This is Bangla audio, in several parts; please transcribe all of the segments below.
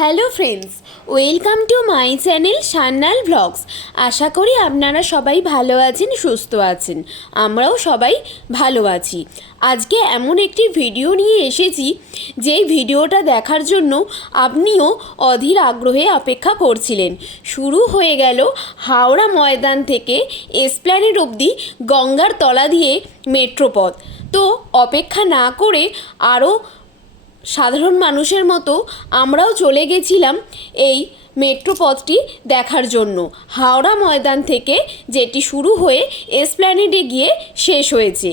Hello friends, welcome to my channel Sanyal blogs. আশা করি আপনারা সবাই ভালো আছেন, সুস্থ আছেন। আমরাও সবাই ভালো আছি। আজকে এমন একটি ভিডিও নিয়ে এসেছি যেই ভিডিওটা দেখার জন্য আপনিও অধীর আগ্রহে অপেক্ষা করছিলেন। শুরু হয়ে গেল হাওড়া ময়দান থেকে এসপ্ল্যানেড অবধি গঙ্গার তলা দিয়ে মেট্রোপথ। তো অপেক্ষা না করে আরও সাধারণ মানুষের মতো আমরাও চলে গেছিলাম এই মেট্রোপথটি দেখার জন্য। হাওড়া ময়দান থেকে যেটি শুরু হয়ে এসপ্ল্যানেডে গিয়ে শেষ হয়েছে।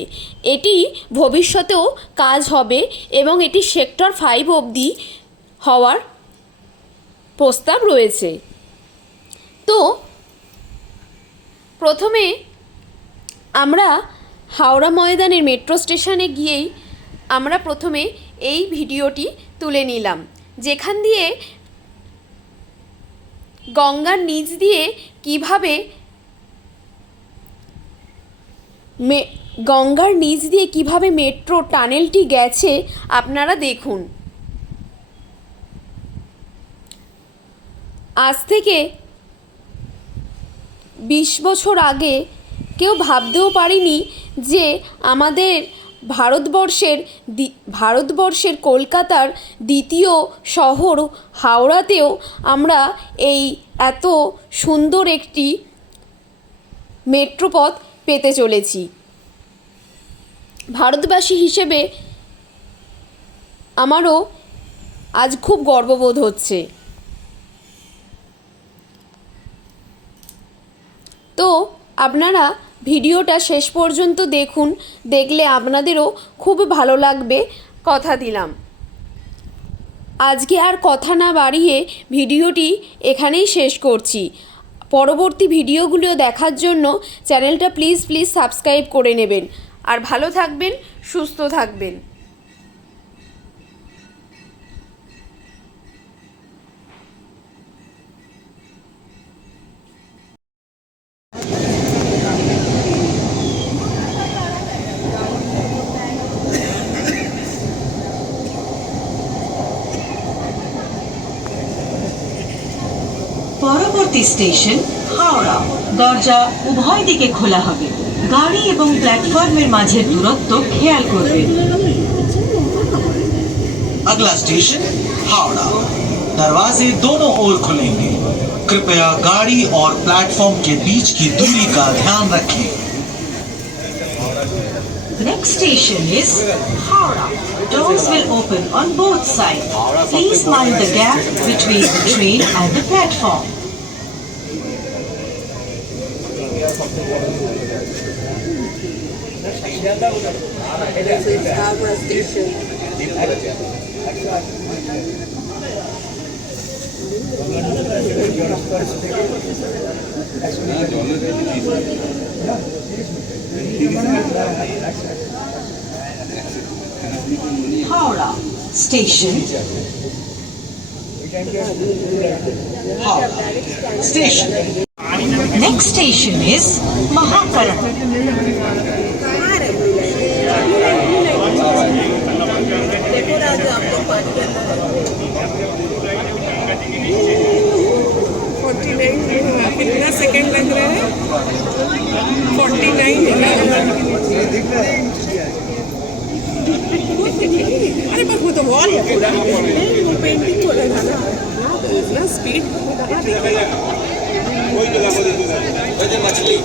এটি ভবিষ্যতেও কাজ হবে এবং এটি সেক্টর 5 অবধি হওয়ার প্রস্তাব রয়েছে। তো প্রথমে আমরা হাওড়া ময়দানের মেট্রো স্টেশনে গিয়েই আমরা প্রথমে এই ভিডিওটি তুলে নিলাম, যেখান দিয়ে গঙ্গার নিচ দিয়ে কিভাবে মেট্রো টানেলটি গেছে আপনারা দেখুন। আজ থেকে 20 বছর আগে কেউ ভাবতেও পারিনি যে আমাদের ভারতবর্ষের কলকাতার দ্বিতীয় শহর হাওড়াতেও আমরা এই এত সুন্দর একটি মেট্রোপথ পেতে চলেছি। ভারতবাসী হিসেবে আমারও আজ খুব গর্ববোধ হচ্ছে। তো আপনারা ভিডিওটা শেষ পর্যন্ত দেখুন, দেখলে আপনাদেরও খুব ভালো লাগবে, কথা দিলাম। আজকে আর কথা না বাড়িয়ে ভিডিওটি এখানেই শেষ করছি। পরবর্তী ভিডিওগুলো দেখার জন্য চ্যানেলটা প্লিজ সাবস্ক্রাইব করে নেবেন। আর ভালো থাকবেন, সুস্থ থাকবেন। পরবর্তী স্টেশন হাওড়া। দরজা উভয় দিকে খোলা হবে। গাড়ি এবং প্ল্যাটফর্মের মাঝের দূরত্ব খেয়াল করবেন। अगला स्टेशन हावड़ा। दरवाजे दोनों ओर खुलेंगे। कृपया गाड़ी और प्लेटफॉर्म के बीच की दूरी का ध्यान रखें। Next station is Howrah. Doors will open on both sides. Please mind the gap between the train and the platform. Howrah Station. Howrah station. Next station is Mahakaran. कितना सेकंड लग रहा है? 49। अरे पर वो तो वॉल है पूरा, वो पेंटिंग हो रहा था ना, तो इतना स्पीड मछली